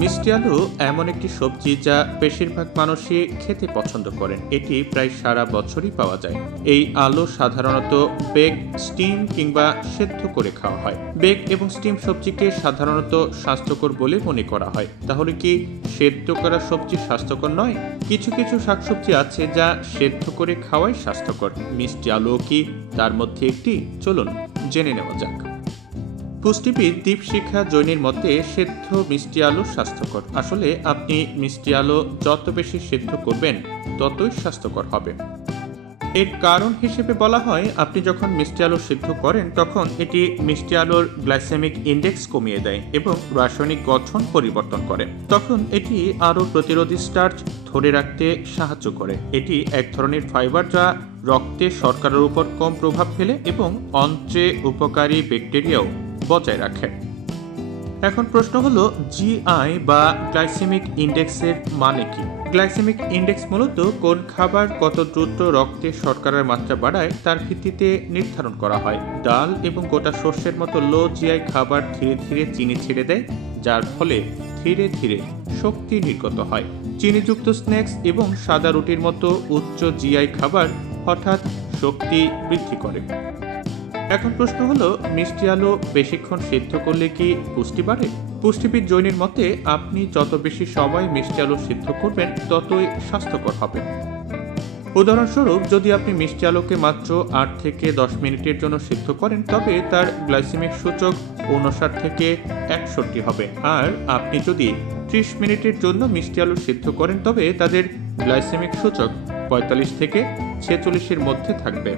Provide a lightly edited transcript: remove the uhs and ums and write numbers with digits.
মিষ্টি আলু এমন একটি সবজি যা বেশিরভাগ মানুষই খেতে পছন্দ করেন। এটি প্রায় সারা বছরই পাওয়া যায়। এই আলু সাধারণত বেক, স্টিম কিংবা সেদ্ধ করে খাওয়া হয়। বেক এবং স্টিম সবজিকে সাধারণত স্বাস্থ্যকর বলে মনে করা হয়। তাহলে কি সেদ্ধ করা সবজি স্বাস্থ্যকর নয়? কিছু কিছু শাকসবজি আছে যা সেদ্ধ করে খাওয়াই স্বাস্থ্যকর। মিষ্টি আলুও কি তার মধ্যে একটি? চলুন জেনে নেওয়া যাক। পুষ্টিবিদ দীপশিখা জৈনের মতে সেদ্ধ মিষ্টি আলু স্বাস্থ্যকর। আসলে আপনি মিষ্টি আলু যত বেশি সেদ্ধ করবেন ততই স্বাস্থ্যকর হবে। এর কারণ হিসেবে বলা হয়, আপনি যখন মিষ্টি আলু সিদ্ধ করেন তখন এটি মিষ্টি আলুর গ্লাইসেমিক ইন্ডেক্স কমিয়ে দেয় এবং রাসায়নিক গঠন পরিবর্তন করে। তখন এটি আরও প্রতিরোধী স্টার্চ ধরে রাখতে সাহায্য করে। এটি এক ধরনের ফাইবার যা রক্তে শর্করার উপর কম প্রভাব ফেলে এবং অন্ত্রে উপকারী ব্যাকটেরিয়াও বজায় রাখে। এখন প্রশ্ন হলো, জিআই বা গ্লাইসেমিক ইন্ডেক্সের মানে কি? গ্লাইসেমিক ইন্ডেক্স মূলত কোন খাবার কত দ্রুত রক্তে শর্করার মাত্রা বাড়ায় তার ভিত্তিতে নির্ধারণ করা হয়। ডাল এবং গোটা শস্যের মতো লো জিআই খাবার ধীরে ধীরে চিনি ছেড়ে দেয়, যার ফলে ধীরে ধীরে শক্তি নির্গত হয়। চিনিযুক্ত স্ন্যাক্স এবং সাদা রুটির মতো উচ্চ জিআই খাবার হঠাৎ শক্তি বৃদ্ধি করে। এখন প্রশ্ন হলো, মিষ্টি আলু বেশিক্ষণ সিদ্ধ করলে কি পুষ্টি বাড়ে? পুষ্টিবিদ জৈনের মতে আপনি যত বেশি সময় মিষ্টি আলু সিদ্ধ করবেন ততই স্বাস্থ্যকর হবে। উদাহরণস্বরূপ, যদি আপনি মিষ্টি আলুকে মাত্র 8 থেকে 10 মিনিটের জন্য সিদ্ধ করেন তবে তার গ্লাইসেমিক সূচক 59 থেকে 61 হবে। আর আপনি যদি 30 মিনিটের জন্য মিষ্টি আলু সিদ্ধ করেন তবে তাদের গ্লাইসেমিক সূচক 45 থেকে 46-এর মধ্যে থাকবে।